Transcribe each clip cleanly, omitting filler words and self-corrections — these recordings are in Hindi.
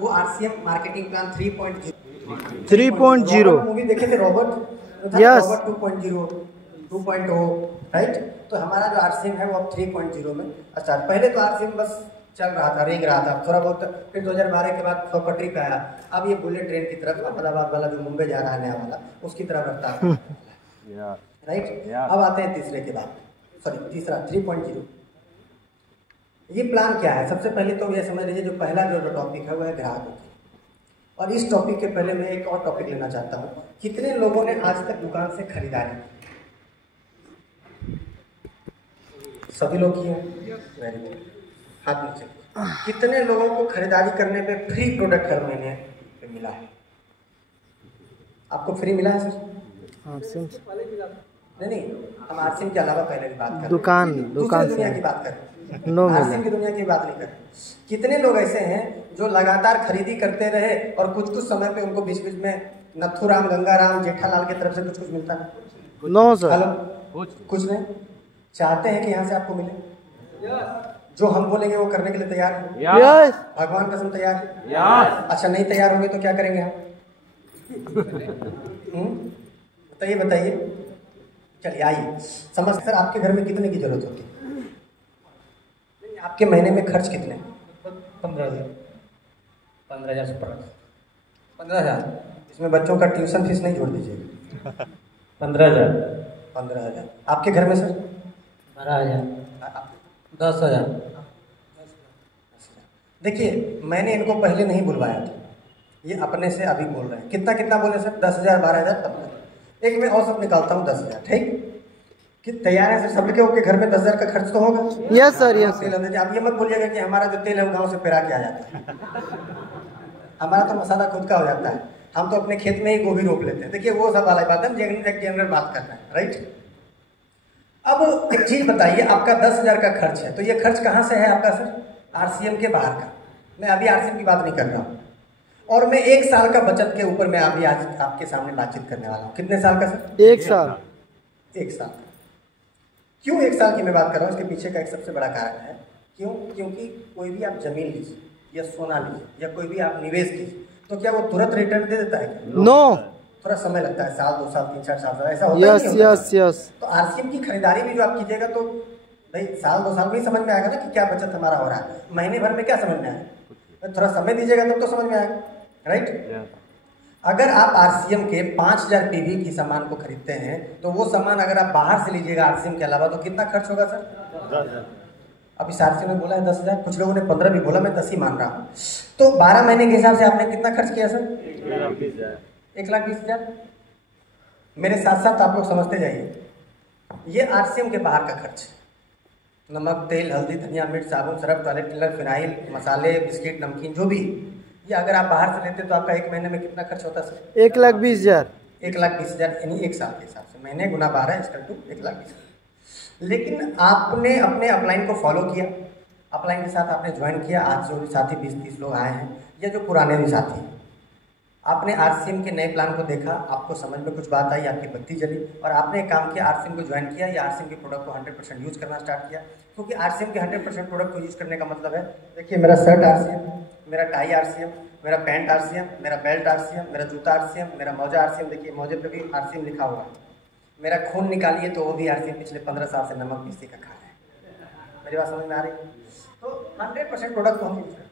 वो आरसीएम मार्केटिंग प्लान 3.0 मूवी देखे थे रॉबर्ट। Yes, Robert 2.0 right. तो हमारा जो आरसीएम है वो अब 3.0 में स्टार्ट। पहले तो आरसीएम बस चल रहा था, रेंग रहा था थोड़ा बहुत, फिर 2012 के बाद 100 पटरी पे आया। अब ये बुलेट ट्रेन की तरफ अहमदाबाद वाला जो मुंबई जा रहा है नया वाला, उसकी तरफ रफ्तार राइट। अब आते हैं तीसरे के बाद, तीसरा 3.0। ये प्लान क्या है? सबसे पहले तो ये समझ लीजिए, जो पहला जो टॉपिक है वो है ग्राहकों की। और इस टॉपिक के पहले मैं एक और टॉपिक लेना चाहता हूँ। कितने लोगों ने आज तक दुकान से खरीदारी? सभी लोग किए हैं, वेरी गुड, हाथ नीचे। कितने लोगों को खरीदारी करने पे फ्री प्रोडक्ट हर महीने पे मिला है? आपको फ्री मिला है सर? नहीं, हम आरसीएम के अलावा पहले की बात कर रहे हैं, दुकान दुनिया की बात कर रहे हैं, आरसीएम की दुनिया की बात नहीं कर रहे। कितने लोग ऐसे हैं जो लगातार खरीदी करते रहे और कुछ कुछ समय पे उनको बीच बीच में नथुराम, गंगाराम, जेठालाल की तरफ से कुछ कुछ मिलता है? No sir. हेलो, कुछ नहीं। चाहते हैं कि यहाँ से आपको मिले? जो हम बोलेंगे वो करने के लिए तैयार है? भगवान कसम तैयार है? अच्छा, नहीं तैयार होंगे तो क्या करेंगे हम? बताइए। चलिए आइए समझ। सर आपके घर में कितने की जरूरत होती है? आपके महीने में खर्च कितने? 15,000 से 15,000। इसमें बच्चों का ट्यूशन फीस नहीं जोड़ दीजिएगा। 15,000। आपके घर में सर? 12,000, 10,000। देखिए, मैंने इनको पहले नहीं बुलवाया था, ये अपने से अभी बोल रहे हैं। कितना बोले सर? 10,000, 12,000, तब तक एक मैं औसत निकालता हूँ 10,000। ठीक कि तैयार है सर? सब के घर में 10,000 का खर्च तो होगा? Yes sir, yes. आप ये मत बोलिएगा कि हमारा जो तेल है वो गाँव से पेरा के आ जाता है। हमारा तो मसाला खुद का हो जाता है, हम तो अपने खेत में ही गोभी रोप लेते हैं। देखिए वो सब वाला बात है, जनरल बात कर रहे हैं राइट। अब एक चीज बताइए, आपका 10,000 का खर्च है, तो ये खर्च कहाँ से है आपका सर? आरसीएम के बाहर का। मैं अभी आरसीएम की बात नहीं कर रहा हूँ। और मैं 1 साल का बचत के ऊपर मैं अभी आज आपके सामने बातचीत करने वाला हूँ। कितने साल का सर? 1 साल। 1 साल। क्यों 1 साल की मैं बात कर रहा हूँ? इसके पीछे का एक सबसे बड़ा कारण है। क्योंकि कोई भी आप जमीन लीजिए या सोना लीजिए या कोई भी आप निवेश कीजिए, तो क्या वो तुरंत रिटर्न दे देता है? नो, थोड़ा समय लगता है, 1 साल 2 साल 3 4 साल, ऐसा होता है। यस। तो आरसीएम की खरीदारी भी जो आप कीजिएगा तो भाई 1 2 साल में ही समझ में आएगा ना कि क्या बचत हमारा हो रहा है। महीने भर में क्या समझ में आएगा? थोड़ा समय दीजिएगा तब तो समझ में आएगा राइट। अगर आप आरसीएम के 5,000 पीवी की सामान को खरीदते हैं तो वो सामान अगर आप बाहर से लीजिएगा आरसीएम के अलावा, तो कितना खर्च होगा सर? 10,000। अभी आरसीएम में बोला है 10,000, कुछ लोगों ने 15 भी बोला, मैं 10 ही मान रहा हूँ। तो 12 महीने के हिसाब से आपने कितना खर्च किया सर? 1,20,000। मेरे साथ साथ आप लोग समझते जाइए, ये आरसीएम के बाहर का खर्च है। नमक, तेल, हल्दी, धनिया, मिर्च, साबुन, सरफ, टॉयलेट क्लीनर, फिनाइल, मसाले, बिस्किट, नमकीन, जो भी, ये अगर आप बाहर से लेते तो आपका एक महीने में कितना खर्च होता सर? 1,20,000। 1,20,000 यानी 1 साल के हिसाब से महीने गुना 12 इसका टू 1,20,000। लेकिन आपने अपने अपलाइन को फॉलो किया, अपलाइन के साथ आपने ज्वाइन किया। आज जो भी साथी 20-30 लोग आए हैं या जो पुराने भी साथी हैं, आपने आरसीएम के नए प्लान को देखा, आपको समझ में कुछ बात आई, आपकी बत्ती जली और आपने एक काम किया, आरसीएम को ज्वाइन किया या आरसीएम के प्रोडक्ट को 100% यूज करना स्टार्ट किया। क्योंकि आरसीएम के 100% प्रोडक्ट को यूज करने का मतलब है, देखिए मेरा शर्ट आरसीएम, मेरा टाई आरसीएम, मेरा पैंट आरसीएम, मेरा बेल्ट आरसीएम, मेरा जूता आरसीएम, मेरा मोजा आरसीएम। देखिए मोजे पे भी आरसीएम लिखा हुआ है। मेरा खून निकालिए तो वो भी आरसीएम पिछले 15 साल से नमक पीसी का खा रहा है। मेरी बात समझ में आ रही है? तो 100% प्रोडक्ट को हम यूज करते हैं।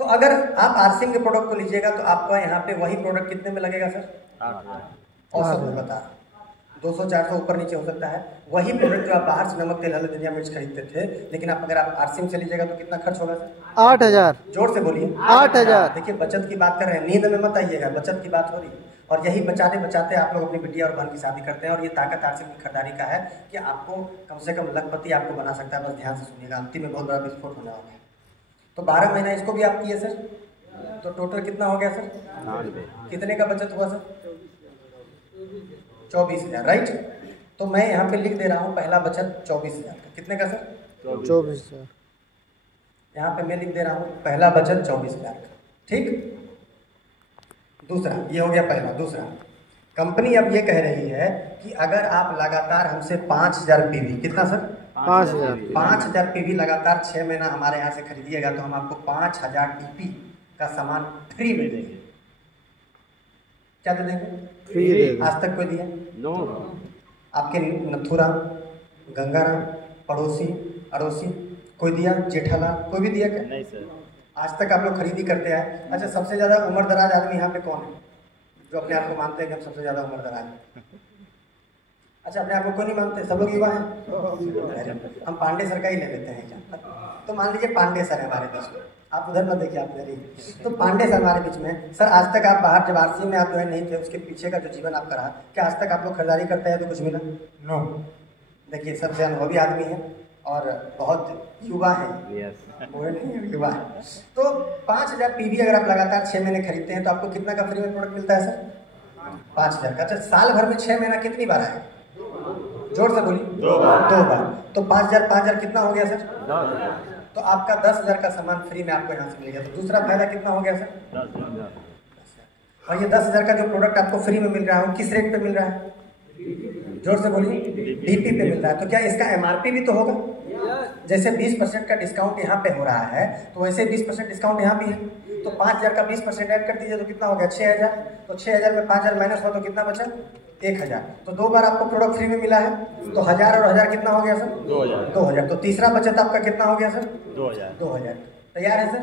तो अगर आप आरसीएम के प्रोडक्ट को लीजिएगा तो आपका यहाँ पे वही प्रोडक्ट कितने में लगेगा सर? औसत में बता, 200-400 ऊपर नीचे हो सकता है। वही प्रोडक्ट जो आप बाहर से नमक, तेल, हल्दी, धनिया, मिर्च खरीदते थे, लेकिन आप अगर आप आरसीएम से लीजिएगा तो कितना खर्च होगा सर? 8,000। जोर से बोलिए। 8,000। देखिए बचत की बात कर रहे हैं, नींद में मत आइएगा, बचत की बात हो रही है। और यही बचाते बचाते आप लोग अपनी बिटिया और बहन की शादी करते हैं। और ये ताकत आरसीएम की खरीदारी का है कि आपको कम से कम लखपति आपको बना सकता है। बस ध्यान से सुनिएगा, अंतिम में बहुत बड़ा विस्फोट होने वाला है। तो 12 महीना इसको भी आप किए सर, तो टोटल कितना हो गया सर? कितने का बचत हुआ सर? 24,000 राइट। तो मैं यहाँ पे लिख दे रहा हूँ पहला बचत 24,000 का। कितने का सर? 24,000। यहाँ पे मैं लिख दे रहा हूँ पहला बचत 24,000 का। ठीक, दूसरा ये हो गया पहला। दूसरा, कंपनी अब ये कह रही है कि अगर आप लगातार हमसे 5,000 पीवी, कितना सर? 5,000। 5,000 पीवी लगातार 6 महीना हमारे यहाँ से खरीदिएगा तो हम आपको 5,000 टीपी का सामान फ्री में देंगे। क्या दे देंगे? फ्री देगा। आज तक कोई दिया? नो। आपके नथुराम, गंगाराम, पड़ोसी, अड़ोसी कोई दिया? जेठालाल कोई भी दिया क्या? नहीं सर। आज तक आप लोग खरीदी करते हैं। अच्छा, सबसे ज़्यादा उम्र दराज आदमी यहाँ पे कौन है जो अपने आप को मानते हैं कि हम सबसे ज़्यादा उम्र दराज हैं? अच्छा, अपने आप को कोई नहीं मानते, सब लोग युवा हैं। हम पांडे सर का ही ले लेते हैं क्या? तो मान लीजिए पांडे सर है हमारे बीच में, आप उधर मत देखिए, आप इधर ही। तो पांडे सर हमारे बीच में। सर, आज तक आप बाहर जब आरसी में आप जो है नहीं थे, उसके पीछे का जो जीवन आपका रहा, क्या आज तक आप लोग खरीदारी करते हैं तो कुछ मिला? नो। देखिए, सबसे अनुभवी आदमी है और बहुत युवा है, बूढ़े नहीं है, युवा है। तो 5,000 पीवी अगर आप लगातार 6 महीने खरीदते हैं तो आपको कितना का फ्री में प्रोडक्ट मिलता है सर? 5,000 का। अच्छा, साल भर में 6 महीना कितनी बार आएगा? जोर से बोलिए। 2 बार। तो 5,000 कितना हो गया सर? 10,000। तो आपका 10,000 का सामान फ्री में आपको यहाँ से मिल गया। तो दूसरा फायदा कितना हो गया सर? 10,000। और ये 10,000 का जो प्रोडक्ट आपको फ्री में मिल रहा है वो किस रेट पे मिल रहा है? जोर से बोलिए। डीपी पे मिल रहा है। तो क्या इसका एमआरपी भी तो होगा? जैसे 20% का डिस्काउंट यहाँ पे हो रहा है तो वैसे 20% डिस्काउंट यहाँ भी है। तो 5,000 का 20% ऐड कर दीजिए तो कितना हो गया? 6,000। तो 6,000 में 5,000 माइनस हुआ तो कितना बचा? 1,000। तो 2 बार आपको प्रोडक्ट फ्री में मिला है तो 1,000 और 1,000 कितना हो गया सर? 2,000। तो तीसरा बचत आपका कितना हो गया सर? 2,000। तैयार है सर?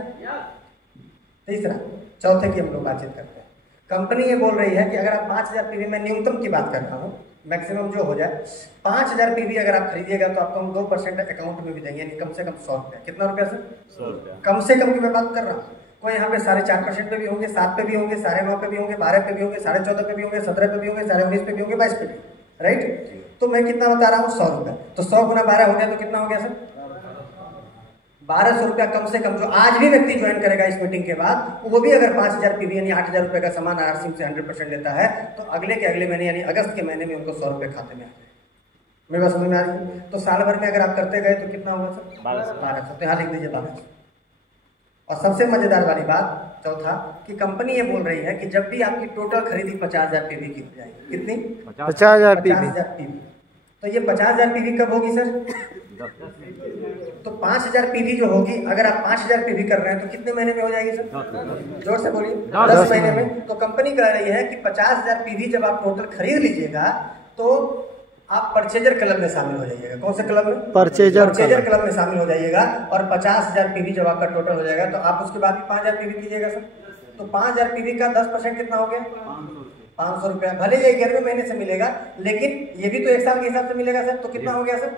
तीसरा, चौथे की हम लोग बातचीत करते हैं। कंपनी ये बोल रही है कि अगर आप 5,000 पीवी में न्यूनतम की बात कर रहा हूँ, मैक्सिमम जो हो जाए 5,000 पीवी अगर आप खरीदिएगा तो आपको हम 2% अकाउंट में भी देंगे, यानी कम से कम 100 रुपया। कितना रुपया सर? 100 रुपया। कम से कम की मैं बात कर रहा हूँ। कोई यहाँ पे 4.5% पे भी होंगे, 7 पे भी होंगे, 9.5 पे भी होंगे, 12 पे भी होंगे, 14.5 पे भी होंगे, 17 पे भी होंगे, 19.5 पे भी होंगे, 22 पे भी, राइट? तो मैं कितना बता रहा हूँ? 100 रुपया। तो 100 गुना 12 हो गया तो कितना हो गया सर? 1,200 रुपया कम से कम। जो आज भी व्यक्ति ज्वाइन करेगा इस मीटिंग के बाद, वो भी अगर 5,000 पीवी यानी 8,000 रुपये का सामान आरसी से 100% लेता है तो अगले के अगले महीने यानी अगस्त के महीने में उनको 100 रुपये खाते में आ जाए। मेरी बात समझ में आ रही है? तो साल भर में अगर आप करते गए तो कितना होगा सर? 1200। तो यहाँ लिख दीजिए 1200। और सबसे मजेदार वाली बात चौथा कि कंपनी ये बोल रही है कि जब भी आपकी टोटल खरीदी 50,000 पीवी की हो जाएगी। कितनी? 50,000 पीवी। 50,000 पीवी। तो ये 50,000 पीवी कब होगी सर? तो 5,000 पीवी जो होगी, अगर आप 5,000 पीवी कर रहे हैं तो कितने महीने में हो जाएगी सर? जोर से बोलिए। 10 महीने में। तो कंपनी कह रही है कि 50,000 पीवी जब आप टोटल खरीद लीजिएगा तो आप परचेजर क्लब में शामिल हो जाइएगा। कौन से क्लब में? परचेजर क्लब में शामिल हो जाइएगा। और 50,000 पीवी जब आपका टोटल हो जाएगा तो आप उसके बाद भी 5,000 पीवी कीजिएगा सर। तो 5,000 पीवी का 10% कितना हो गया? 500 रुपया। भले ये 11वें महीने से मिलेगा लेकिन ये भी तो 1 साल के हिसाब से मिलेगा सर। तो कितना हो गया सर?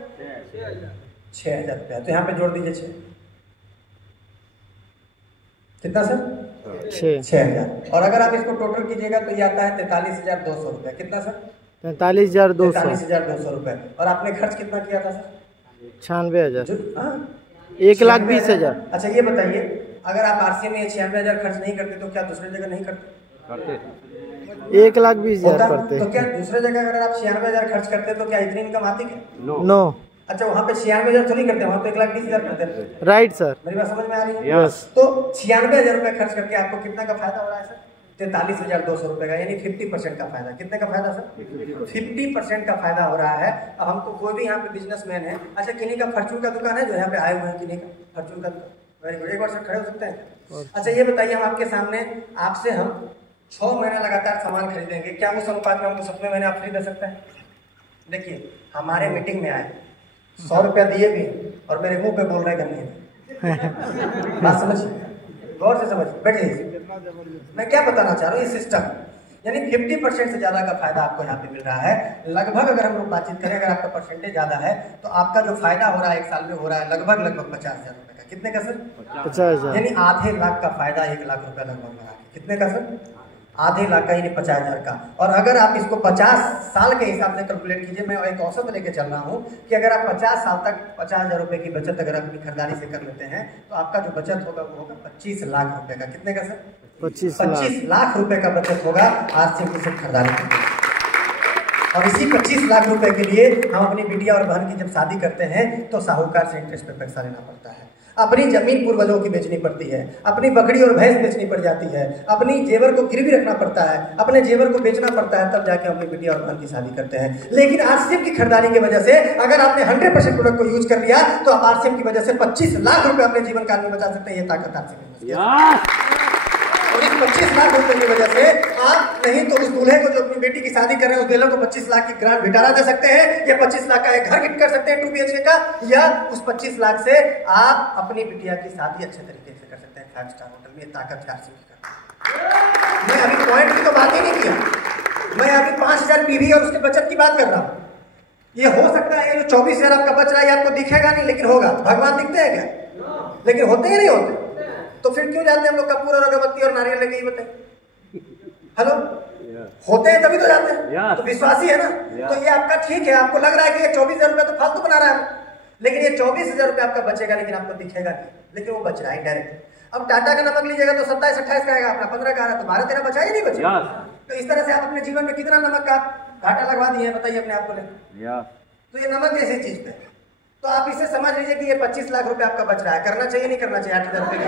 6,000 रुपया। तो यहाँ पे जोड़ दीजिए 6। कितना सर? 6,000। और अगर आप इसको टोटल कीजिएगा तो ये आता है 43,200 रुपया। कितना सर? 43,200 रुपए। और आपने खर्च कितना किया था सर? 96,000। 1,20,000। अच्छा, ये बताइए, अगर आप आरसी में 96,000 खर्च नहीं करते तो क्या दूसरी जगह नहीं करते? 1,20,000 करते। तो क्या दूसरे जगह अगर आप 96,000 खर्च करते तो क्या इतनी इनकम आती क्या? नो। अच्छा, वहाँ पे 96,000 थोड़ी करते हैं, वहाँ तो 1,20,000 करते हैं। Right sir. मेरी बात समझ में आ रही है? यस। तो 96,000 रुपये खर्च करके आपको कितना का फायदा हो रहा है सर? 43,200 रुपये का, यानी 50% का फायदा। कितने का फायदा सर? 50% का फायदा हो रहा है। अब हमको कोई भी यहाँ पे बिजनेसमैन है, अच्छा किन्हीं का फॉर्चून का दुकान है जो यहाँ पे आए हुए हैं, किन्हीं का फॉर्चून का दुकान, वेरी गुड, एक बार से खड़े हो सकते हैं? अच्छा, ये बताइए, हम आपके सामने आपसे हम 6 महीना लगातार सामान खरीदेंगे, क्या उस अनुपात में हमको 7वें महीने आप फ्री दे सकते हैं? देखिए, हमारे मीटिंग में आए 100 रुपया दिए भी और मेरे मुंह पे बोल रहे हैं नहीं। बात समझिए, गौर से समझिए, बैठिए। मैं क्या बताना चाह रहा हूँ, ये सिस्टम यानी 50% से ज़्यादा का फायदा आपको यहाँ पे मिल रहा है। लगभग अगर हम लोग बातचीत करें, अगर आपका परसेंटेज ज़्यादा है तो आपका जो फायदा हो रहा है 1 साल में हो रहा है लगभग 50,000 रुपये का। कितने का सर? 50,000। यानी आधे लाख का फायदा 1 लाख रुपया लगभग लगा के। कितने का सर? आधे लाख का, यानी 50,000 का। और अगर आप इसको 50 साल के हिसाब से कैलकुलेट कीजिए, मैं एक औसत लेके चल रहा हूँ कि अगर आप 50 साल तक 50,000 रुपये की बचत अगर अपनी खरीदारी से कर लेते हैं तो आपका जो बचत होगा वो होगा 25 लाख रुपये का। कितने का सर? 25 लाख रुपये का बचत होगा आज से खरीदारी में। और इसी 25 लाख रुपए के लिए हम अपनी बिटिया और बहन की जब शादी करते हैं तो साहूकार से इंटरेस्ट पे पैसा लेना पड़ता है। अपनी जमीन पूर्वजों की बेचनी पड़ती है, अपनी बकरी और भैंस बेचनी पड़ जाती है, अपनी जेवर को गिरवी रखना पड़ता है, अपने जेवर को बेचना पड़ता है, तब जाके अपनी बिटिया और बहन की शादी करते हैं। लेकिन आरसीएम की खरीदारी की वजह से अगर आपने 100% प्रोडक्ट को यूज कर लिया तो आप आरसीएम की वजह से 25 लाख रुपए अपने जीवन काल में बचा सकते हैं। ये ताकत आरसीएम और इस 25 लाख रुपए की वजह से आप नहीं तो उस दूल्हे को जो अपनी बेटी की शादी कर रहे हैं उस दूल्हे को 25 लाख की ग्रांट भिटारा दे सकते हैं, या 25 लाख का एक घर गिफ्ट कर सकते हैं 2 BHK का, या उस 25 लाख से आप अपनी बिटिया की शादी अच्छे तरीके से कर सकते हैं 5 स्टार होटल में। ये ताकत है आरसीएम की। मैं अभी पॉइंट की तो बात ही नहीं किया, मैं अभी 5000 पीवी और उसके बचत की बात कर रहा हूँ। ये हो सकता है जो 24,000 आपका बच रहा है आपको दिखेगा नहीं, लेकिन होगा। भगवान दिखते हैं क्या? लेकिन होते ही नहीं होते। तो फिर क्यों जाते हैं हम लोग कपूर और अगरबत्ती और नारियल लेके? ही बताइए। हेलो, होते हैं तभी तो जाते हैं। तो विश्वासी है ना। तो ये आपका ठीक है, आपको लग रहा है कि ये 24,000 रुपया तो फालतू बना रहा है, लेकिन ये 24,000 रुपया आपका बचेगा, लेकिन आपको दिखेगा नहीं, लेकिन वो बच रहा है डायरेक्ट। अब टाटा का नमक लीजिएगा तो 27-28 का आएगा, अपना 15 का आ रहा है, तो 12-13 बचा ही नहीं बचा। तो इस तरह से आप अपने जीवन में कितना नमक का घाटा लगवा दिए बताइए अपने आप को लेकर। तो ये नमक जैसी चीज पे, तो आप इसे समझ लीजिए कि ये 25 लाख रुपए आपका बच रहा है। करना चाहिए नहीं करना चाहिए 8,000 रुपए की